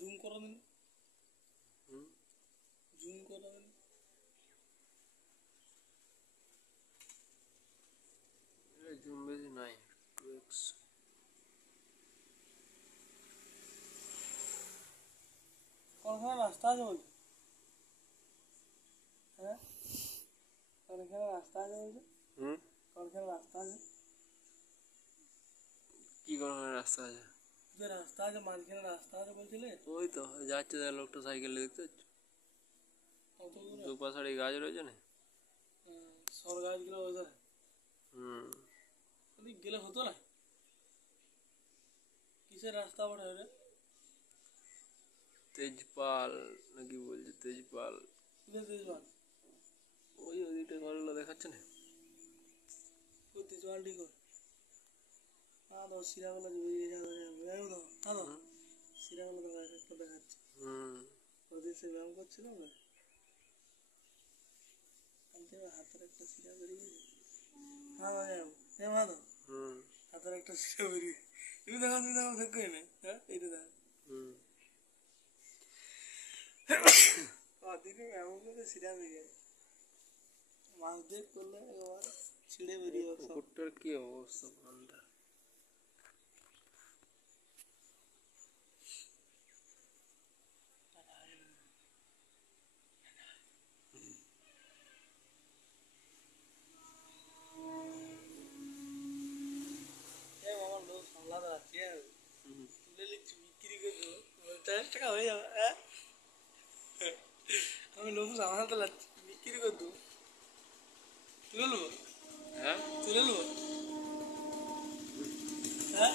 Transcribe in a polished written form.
Zoom করে দিন, zoom করে দিন। জুম বেশি নাই, কোনখানে রাস্তা আছে বলছে? হ্যাঁ, কোনখানে রাস্তা আছে বলছে? কোনখানে রাস্তা আছে? কি কোনখানে রাস্তা আছে? যে রাস্তা আছে, মাঝখানে রাস্তা আছে বলছিলে? ওই তো যাচ্ছে দেখ, লোকটা সাইকেলে দেখতে পাচ্ছ? কত দূরে? দুপাশে গাছ রয়েছে না, সর গাছগুলো ওই ধারে। ওদিক গেলে হতো না? কিসের রাস্তা বড় রে? তেজপাল নাকি বলছে, তেজপাল। তেজপাল? ওই ওদিকটা ঘরগুলো দেখাচ্ছে না? ওই তেজপাল ঠিক হয়। তো শিরাগুলো বেরিয়ে যাবে, শিরাগুলো তো একটা দেখাচ্ছে। ওদিন সে ব্যায়াম করছিল না, হাতের একটা শিরা বেরিয়েছে। হ্যাঁ ভালো, হাতের একটা শিরা বেরিয়ে। তুমি দেখো, তুমি দেখো, দেখো না? হ্যাঁ, এইটা দেখো। দিনে এমন করে শিরা বেরিয়ে মাছ দেখ করলে একবার ছিঁড়ে বেরিয়ে। পুকুরটার কি অবস্থা বান্ধা! আমার লোক সামলাতে পারছি, তুলে নিচ্ছি, বিক্রি করে দেবো, 50 টাকা হয়ে যাবে। হ্যাঁ, আমি লোক সামলাতে লাগছি, বিক্রি করে দেবো, তুলে নেবো। হ্যাঁ, তুলে নেবো। হ্যাঁ।